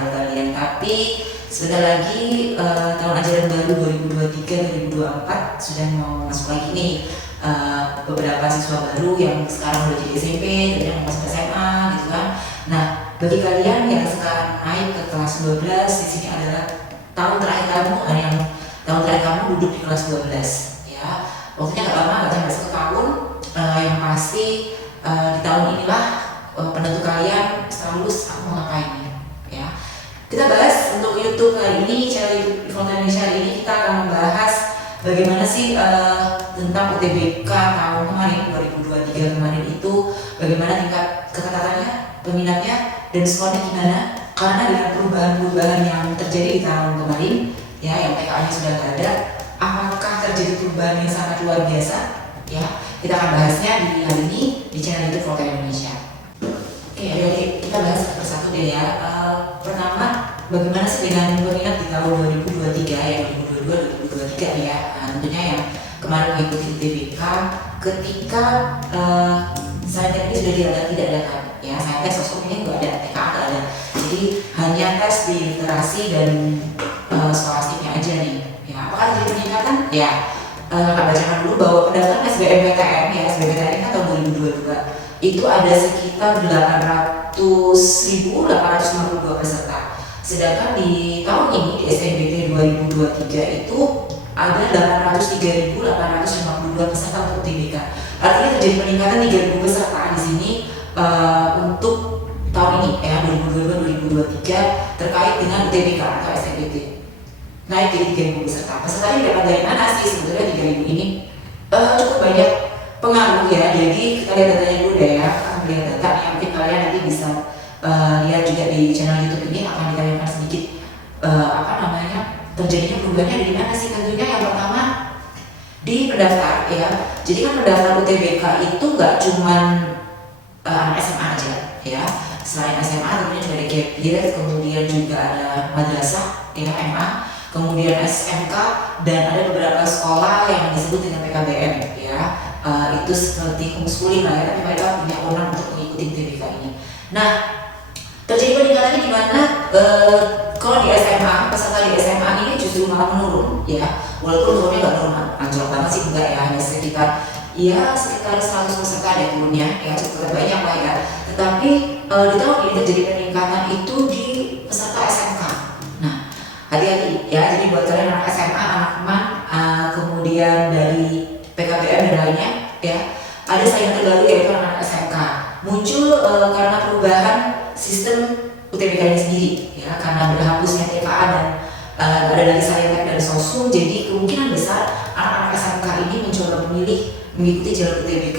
buat kalian. Tapi sebentar lagi tahun ajaran baru 2023-2024 sudah mau masuk lagi nih. Beberapa siswa baru yang sekarang udah jadi SMP, kemudian mau masuk SMA gitu kan. Nah, bagi kalian yang sekarang naik ke kelas 12, di sini adalah tahun terakhir kamu duduk di kelas 12 ya. Waktunya nggak lama, nggak sampai 1 tahun. Yang pasti di tahun inilah penentu kalian setelah lulus aku mau ngapain ya. Kita bahas untuk YouTube hari ini, channel YouTube Fonten Indonesia hari ini kita akan membahas bagaimana sih tentang UTBK tahun kemarin 2023 kemarin itu, bagaimana tingkat keketatannya, peminatnya, dan skornya gimana. Karena dengan perubahan-perubahan yang terjadi di tahun kemarin ya, yang TKA-nya sudah nggak ada, apakah terjadi perubahan yang sangat luar biasa ya. Kita akan bahasnya di hari ini di channel YouTube Fonten Indonesia. Oke, jadi kita bahas satu persatu deh ya. Pertama, bagaimana sih dengan peminat di tahun 2023 ya, 2022-2023 ya. Tentunya yang kemarin mengikuti UTBK ketika saintek ini sudah tidak ada kan ya, saintek sosok ini nggak ada, TKA nggak ada, jadi hanya tes di literasi dan skolastiknya aja nih ya. Apakah terjadi peningkatan? Ya, bacakan dulu bahwa pendaftaran SBMPTN ya, SBMPTN kan tahun 2022 itu ada sekitar 800.852 peserta. Sedangkan di tahun ini di SNBT 2023 itu ada 803.852 peserta untuk UTBK. Artinya terjadi peningkatan 3.000 peserta di sini untuk tahun ini ya, 2022-2023 terkait dengan UTBK atau SNBT. Naik jadi 3.000 peserta. Pesertanya dapat dari mana sih sebetulnya 3.000 ini? Cukup banyak pengaruh ya. Jadi kita lihat datanya dulu deh ya. Kita lihat data yang mungkin kalian nanti bisa lihat juga di channel YouTube ini, akan ditayangkan sedikit terjadinya perubahannya dari mana sih. Tentunya yang pertama di pendaftar ya. Jadi kan pendaftar UTBK itu nggak cuman anak SMA aja ya. Selain SMA tentunya juga ada gap year, kemudian juga ada madrasah ya, MA, kemudian SMK, dan ada beberapa sekolah yang disebut dengan PKBM ya. Itu seperti homeschooling lah ya, tapi mereka punya wewenang untuk mengikuti UTBK ini. Nah, terjadi peningkatannya di mana? Kalau di SMA, peserta di SMA ini justru malah menurun ya. Walaupun turunnya nggak turun anjlok banget sih, enggak ya, hanya sekitar 100 peserta ada turunnya ya, cukup banyak lah ya. Tetapi di tahun ini terjadi peningkatan itu di peserta SMK. Nah, hati-hati ya, jadi buat kalian anak SMA, anak MAN, kemudian dari PKBM dan lainnya ya, ada saingan terbaru yaitu anak SMK. Muncul karena perubahan sistem UTBK ini sendiri ya, karena berhapusnya TKA dan ada lagi saintek dan sosum, jadi kemungkinan besar anak-anak SMK ini mencoba memilih mengikuti jalur UTBK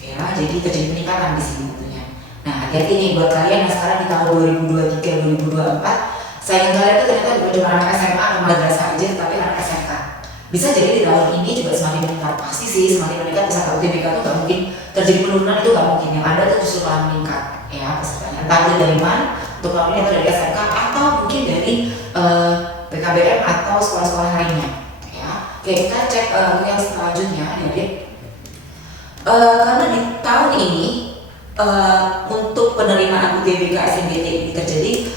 ya, jadi terjadi peningkatan di sini tentunya. Nah, hati-hati nih buat kalian yang sekarang di tahun 2023-2024, saingan kalian itu ternyata bukan cuma anak SMA atau madrasah aja, tapi anak SMK. Bisa jadi di tahun ini juga semakin meningkat, pasti sih semakin meningkat. Peserta UTBK itu nggak mungkin terjadi penurunan, itu nggak mungkin. Yang ada itu justru malah meningkat ya pesertanya. Entah dari mana, untuk tahun ini atau dari SMK atau mungkin dari PKBM atau sekolah-sekolah lainnya ya. Oke, kita cek yang selanjutnya adik-adik. Karena di tahun ini untuk penerimaan UTBK SNBT ini terjadi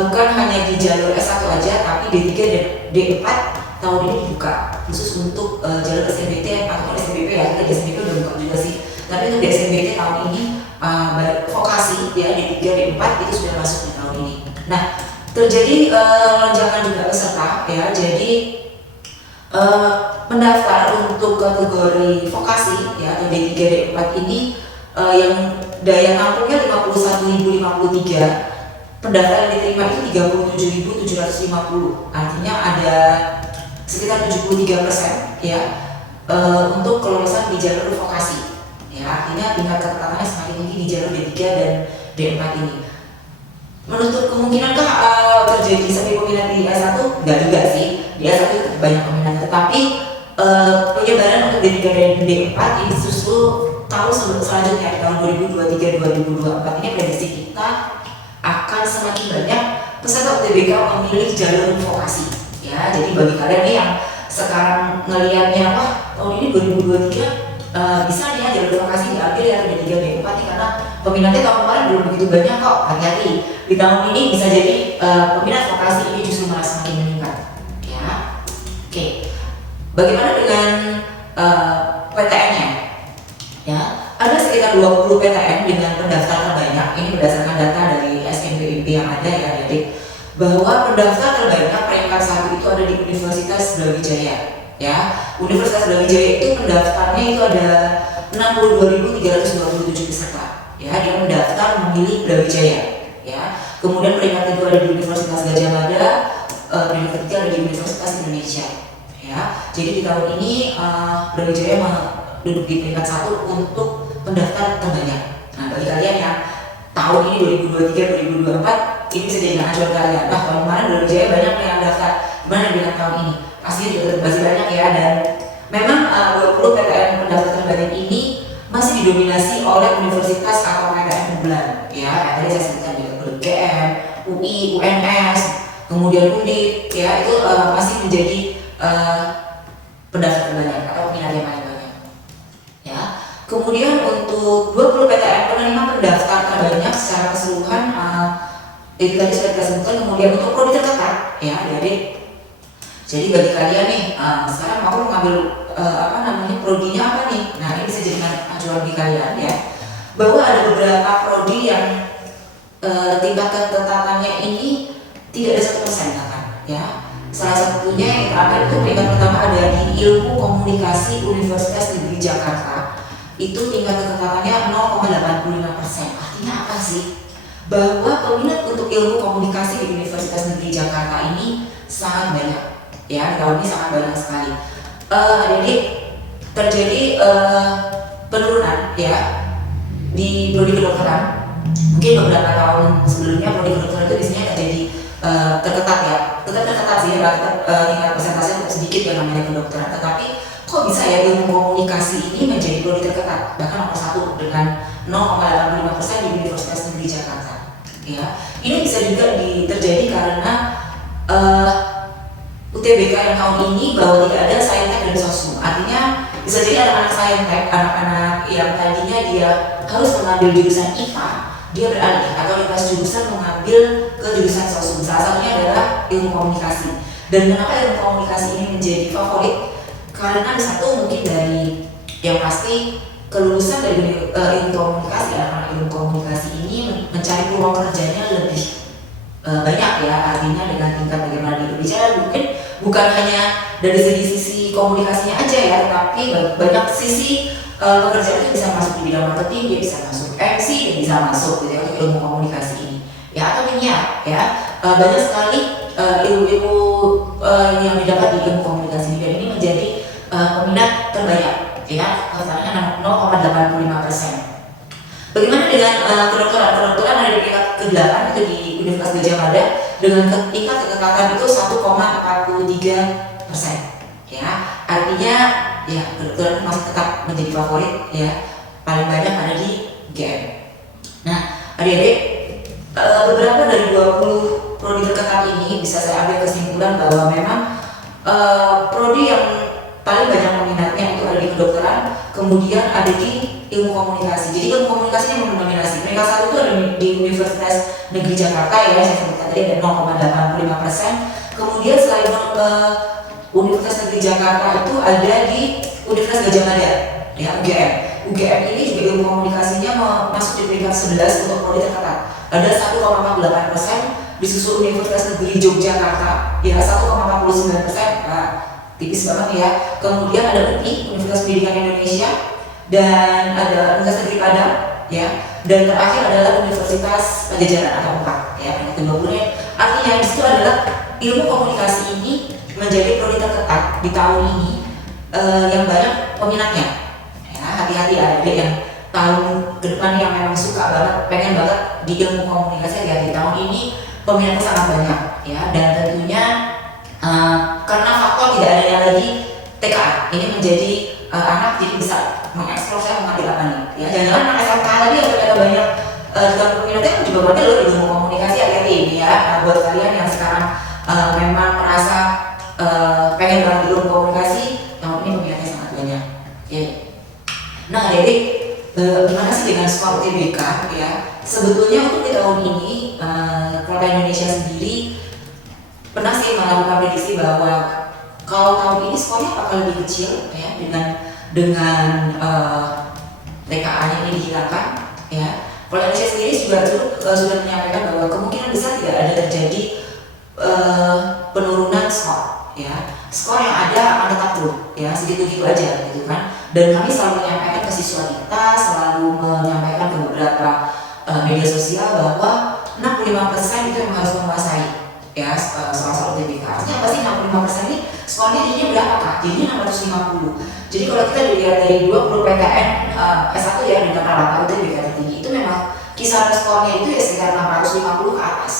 bukan hanya di jalur S1 aja, tapi D3 dan D4 tahun ini dibuka khusus untuk jalur SNBT atau SNBP ya. Kita di SNBP udah buka juga sih, tapi untuk di SNBT tahun ini vokasi ya, D3 D4 itu sudah masuk di tahun ini. Nah, terjadi lonjakan juga peserta ya. Jadi pendaftar untuk kategori vokasi ya atau D3 D4 ini yang daya tampungnya 51.053, pendaftar yang diterima itu 37.750. Artinya ada sekitar 73% ya untuk kelulusan di jalur vokasi ya. Artinya tingkat keketatannya semakin tinggi di jalur D3 dan D4 ini. Menutup kemungkinankah terjadi sepi peminat di S1? Enggak juga sih, di S1 itu banyak peminat, tetapi penyebaran untuk D3 dan D4 ini justru tahun selanjutnya, tahun 2023-2024 ini prediksi kita akan semakin banyak peserta UTBK memilih jalur vokasi ya. Jadi bagi kalian nih yang sekarang ngelihatnya, wah tahun ini 2023 bisa nih ya jalur vokasi diambil ya D3 D4 nih, karena peminatnya tahun kemarin belum begitu banyak kok, hati-hati di tahun ini bisa jadi peminat vokasi ini justru malah semakin meningkat ya. Oke, bagaimana dengan PTN-nya ya? Ada sekitar 20 PTN dengan pendaftar terbanyak, ini berdasarkan data dari SNBIP yang ada ya adik, bahwa pendaftar terbanyak peringkat 1 itu ada di Universitas Brawijaya ya. Universitas Brawijaya itu pendaftarnya itu ada 62.327 peserta ya, dia mendaftar memilih Brawijaya ya. Kemudian peringkat kedua ada di Universitas Gadjah Mada, peringkat ketiga ada di Universitas Indonesia ya. Jadi di tahun ini Brawijaya duduk di peringkat 1 untuk pendaftar terbanyak. Nah, bagi kalian yang tahun ini 2023-2024 ini bisa jadi acuan kalian. Nah, tahun kemarin Brawijaya banyak yang daftar, gimana dengan tahun ini? Pastinya juga masih banyak ya, dan memang 20 PTN pendaftar terbanyak ini masih didominasi oleh universitas atau PTN unggulan ya. Tadi saya sebutkan juga UGM, UI, UNS, kemudian UNDIP ya, itu masih menjadi pendaftar terbanyak atau peminat yang paling banyak ya. Kemudian untuk 20 PTN penerima pendaftar terbanyak secara keseluruhan itu tadi sudah kita sebutkan. Kemudian untuk prodi terketat ya, jadi bagi kalian nih sekarang aku mau ngambil prodinya apa nih? Nah, ini bisa jadi acuan bagi kalian ya, bahwa ada beberapa prodi yang tingkat ketetatannya ini tidak ada 1% kan ya. Salah satunya yang terakhir itu peringkat pertama ada di Ilmu Komunikasi Universitas Negeri Jakarta, itu tingkat ketetatannya 0,85%. Artinya apa sih? Bahwa peminat untuk ilmu komunikasi di Universitas Negeri Jakarta ini sangat banyak ya, tahun ini sangat banyak sekali. Jadi terjadi penurunan ya di prodi kedokteran. Mungkin beberapa tahun sebelumnya prodi kedokteran itu biasanya terjadi terketat ya, tetap terketat sih ya, tingkat persentase sedikit yang namanya kedokteran. Tetapi kok bisa ya ilmu komunikasi ini menjadi prodi terketat, bahkan nomor 1 dengan 0,85% di Universitas Negeri Jakarta ya. Ini bisa juga terjadi karena UTBK yang tahun ini bahwa tidak ada saintek dan sosum. Artinya bisa jadi anak-anak saintek, anak-anak yang tadinya dia harus mengambil jurusan IPA, dia beralih atau lintas jurusan mengambil ke jurusan sosum. Salah satunya adalah ilmu komunikasi. Dan kenapa ilmu komunikasi ini menjadi favorit? Karena satu mungkin dari yang pasti kelulusan dari ilmu komunikasi, anak-anak ilmu komunikasi ini mencari peluang kerjanya lebih banyak ya. Artinya dengan tingkat bagaimana dia berbicara, mungkin bukan hanya dari sisi komunikasinya aja ya, tapi banyak sisi pekerjaan itu bisa masuk di bidang marketing, dia bisa masuk MC, dia bisa masuk gitu ya, untuk ilmu komunikasi ini ya, atau penyiar ya. Banyak sekali ilmu-ilmu yang didapat di ilmu komunikasi ini, dan ini menjadi peminat terbanyak ya, katanya 0,85%. Bagaimana dengan kedokteran? Kedokteran ada di tingkat ke-8 itu di Universitas Gadjah Mada dengan tingkat ketetatan itu 1,43% ya. Artinya ya kedokteran masih tetap menjadi favorit ya, paling banyak ada di UGM. Nah, adik-adik, beberapa dari 20 prodi terketat ini bisa saya ambil kesimpulan bahwa memang prodi yang paling banyak peminatnya itu ada di kedokteran, kemudian ada di ilmu komunikasi. Jadi ilmu komunikasi yang mendominasi. Peringkat 1 itu ada di Universitas Negeri Jakarta ya, saya sebutkan tadi ada 0,85%. Kemudian selain Universitas Negeri Jakarta itu ada di Universitas Gadjah Mada ya, UGM. UGM ini juga ilmu komunikasinya masuk di peringkat 11 untuk prodi terketat. Ada 1,48%, disusul Universitas Negeri Yogyakarta ya 1,49%. Nah, tipis banget ya. Kemudian ada UI, Universitas Pendidikan Indonesia, dan ada Universitas Negeri Padang ya, dan terakhir adalah Universitas Pajajaran atau UNPAD ya, peringkat 20. Artinya di situ adalah ilmu komunikasi ini menjadi prodi terketat di tahun ini yang banyak peminatnya ya. Hati-hati adik yang tahun ke depan yang memang suka banget, pengen banget di ilmu komunikasi, hati-hati, tahun ini peminatnya sangat banyak ya. Dan tentunya karena faktor tidak adanya lagi TKA ini menjadi anak jadi bisa mengeksplor saya mengambil apa nih ya. Jangan-jangan anak SMK tadi yang ternyata banyak dalam peminatnya juga berarti loh di ilmu komunikasi, hati-hati ini ya. Buat kalian yang sekarang memang merasa pengen banget di ilmu komunikasi, tahun ini peminatnya sangat banyak. Oke. gimana sih dengan skor UTBK ya? Sebetulnya untuk di tahun ini Polda Indonesia sendiri pernah sih melakukan prediksi bahwa kalau tahun ini skornya bakal lebih kecil ya dengan TKA-nya ini dihilangkan ya. Polda Indonesia sendiri juga sudah menyampaikan bahwa kemungkinan besar tidak ada terjadi penurunan skor ya. Skor yang ada akan tetap turun ya, segitu-gitu aja gitu kan. Dan kami selalu menyampaikan ke siswa kita, selalu menyampaikan ke beberapa media sosial bahwa 65% itu yang harus menguasai ya soal UTBK. Artinya pasti 65% ini skornya jadinya berapa Kak? Jadinya 650. Jadi kalau kita dilihat dari 20 PTN S1 ya dengan rata-rata UTBK tertinggi itu memang kisaran skornya itu ya sekitar 650 ke atas.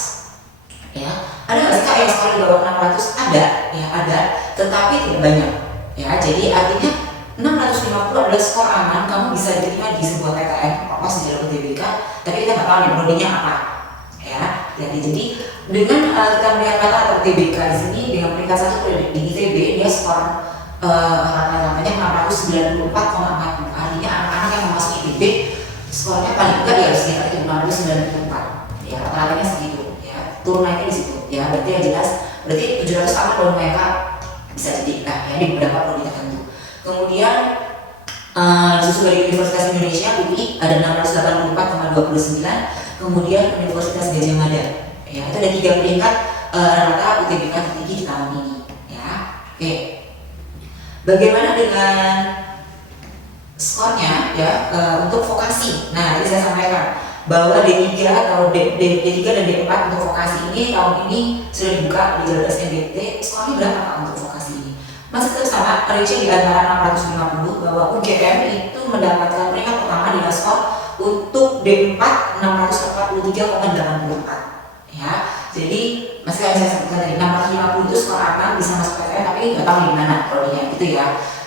Ya, ada nggak sih Kak yang skor di bawah 600? Ada, ya ada, tetapi tidak banyak. Ya, jadi artinya 650 adalah skor aman, kamu bisa diterima di sebuah PTN lolos di jalur UTBK, tapi kita nggak tahu nih prodinya apa. Ya, jadi dengan kita melihat rata-rata UTBK di sini dengan peringkat 1 di ITB dia skor rata-ratanya 694,40. Artinya anak-anak yang masuk ITB skornya paling enggak ya sekitar 694. Ya, rata-ratanya segitu. Ya, turun naiknya di situ. Ya, berarti yang jelas berarti 700 anak kalau mereka bisa jadi ya di beberapa prodi tertentu. Kemudian disusul dari Universitas Indonesia UI ada 684,29. Kemudian Universitas Gadjah Mada ya itu ada 3 peringkat rata UTBK tertinggi di tahun ini ya. Oke, bagaimana dengan skornya ya untuk vokasi? Nah, tadi saya sampaikan bahwa D3 atau D3 dan D4 untuk vokasi ini tahun ini sudah dibuka di jalur SNBT. Skornya berapa Pak untuk vokasi ini? Masih tetap sama, range di antara 650 bahwa UGM itu mendapatkan peringkat pertama dengan skor untuk D4 643,84 ya. Jadi masih kayak saya sebutkan tadi 650 itu skor aman bisa masuk PTN tapi nggak tahu di mana prodinya gitu ya.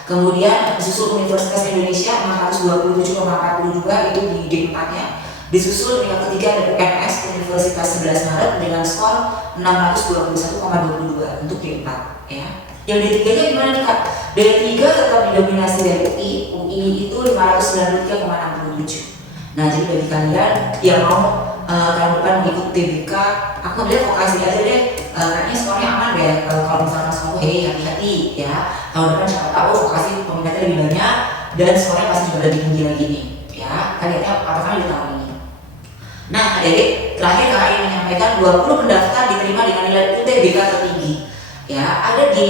Kemudian disusul Universitas Indonesia 627,42 itu di D4-nya. Disusul peringkat ketiga ada UNS Universitas 11 Maret dengan skor 621,22 untuk D4 ya. Yang D3-nya gimana nih Kak? D3 tetap didominasi dari UI itu 593,67. Nah, jadi bagi kalian yang mau tahun depan mengikuti TBK, aku ambil vokasi aja deh. Kayaknya skornya aman deh. Kalau misalkan skor hati-hati ya. Tahun depan siapa tahu vokasi peminatnya lebih banyak dan skornya pasti juga lebih tinggi lagi nih. Ya, kalian apakah di tahun ini? Nah, adik terakhir KAI menyampaikan 20 pendaftar diterima dengan nilai UTBK tertinggi. Ya, ada di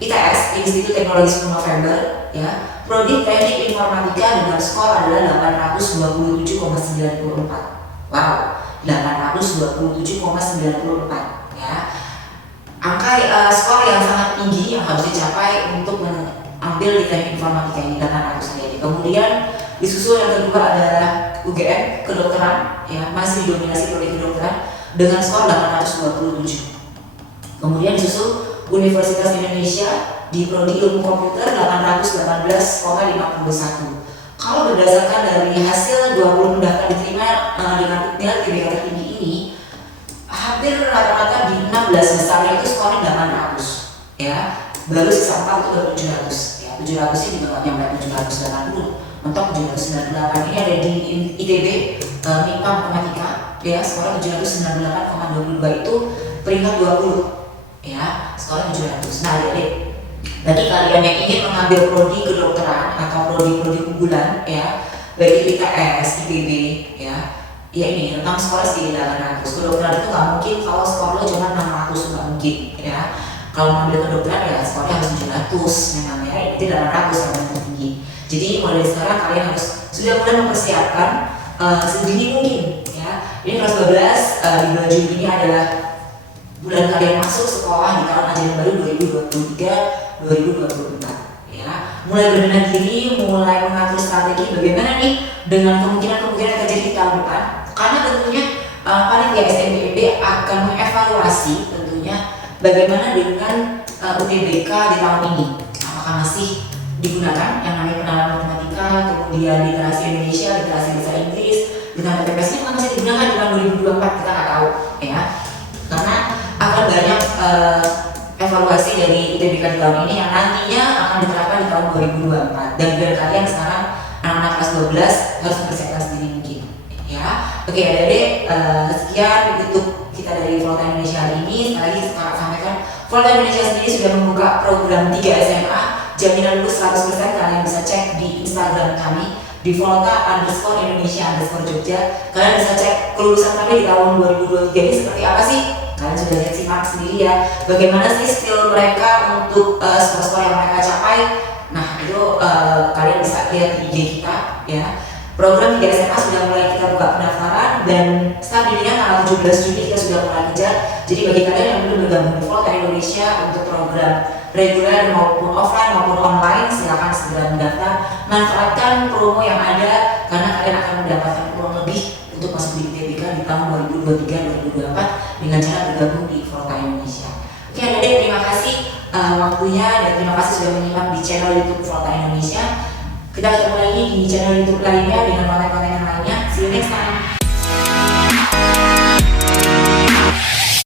ITS, Institut Teknologi 10 November, ya. Prodi Teknik Informatika dengan skor adalah 827,94. Wow, 827,94 ya. Angka skor yang sangat tinggi yang harus dicapai untuk mengambil di Teknik Informatika ini 800 sendiri. Kemudian disusul yang kedua adalah UGM kedokteran, ya masih didominasi prodi kedokteran dengan skor 827. Kemudian disusul Universitas Indonesia di prodi ilmu komputer 818,51. Kalau berdasarkan dari hasil 20 pendaftar diterima dengan nilai UTBK tertinggi ini, hampir rata-rata di 16 besarnya itu skornya 800 ya. Baru sisa 4 itu baru 700 ya. 700 ini juga nggak nyampe 780, mentok 798. Ini ada di ITB MIPA Matematika ya, skornya 798,22 itu peringkat 20 ya, skornya 700. Nah, jadi bagi kalian yang ingin mengambil prodi kedokteran atau prodi-prodi unggulan ya, baik itu ITS, IPB ya, ya ini tentang skor di 800. Kedokteran itu nggak mungkin kalau skornya cuma 600, nggak mungkin ya. Kalau mengambil kedokteran ya skornya harus 700, memangnya itu 800 yang tertinggi. Jadi mulai sekarang kalian harus sudah mulai mempersiapkan sedini mungkin ya. Ini kelas 12 di bulan Juni ini adalah bulan kalian masuk sekolah di tahun ajaran baru 2023-2024 ya. Mulai berbenah diri, mulai mengatur strategi bagaimana nih dengan kemungkinan terjadi di tahun depan. Karena tentunya panitia SNBP akan mengevaluasi tentunya bagaimana dengan UTBK di tahun ini. Apakah masih digunakan yang namanya pengenalan matematika, kemudian literasi Indonesia, literasi bahasa Inggris, dengan PPS-nya kan masih digunakan di tahun 2024, kita nggak tahu ya. Karena akan banyak evaluasi dari UTBK di tahun ini yang nantinya akan diterapkan di tahun 2024. Dan biar kalian sekarang anak-anak kelas 12 harus mempersiapkan sendiri mungkin ya. Oke adik-adik, sekian untuk kita dari Volta Indonesia hari ini. Sekali lagi sekarang sampaikan, Volta Indonesia sendiri sudah membuka program 3 SMA jaminan lulus 100%. Kalian bisa cek di Instagram kami di Volta_Indonesia_Jogja. Kalian bisa cek kelulusan kami di tahun 2023 ini seperti apa sih. Kalian sudah lihat simak sendiri ya, bagaimana sih skill mereka untuk skor-skor yang mereka capai. Nah itu kalian bisa lihat di IG kita ya. Program 3 SMA sudah mulai kita buka pendaftaran dan start dirinya tanggal 17 Juni kita sudah mulai kejar. Jadi bagi kalian yang belum bergabung di Volta Indonesia untuk program reguler maupun offline maupun online, silakan segera mendaftar. Manfaatkan promo yang ada karena kalian akan mendapatkan peluang lebih untuk masuk di ITBK di tahun 2023-2024 dengan cara bergabung di Volta Indonesia. Oke adik-adik, terima kasih waktunya dan terima kasih sudah menyimak di channel YouTube Volta Indonesia. Kita ketemu lagi di channel YouTube lainnya dengan konten-konten yang lainnya. See you next time.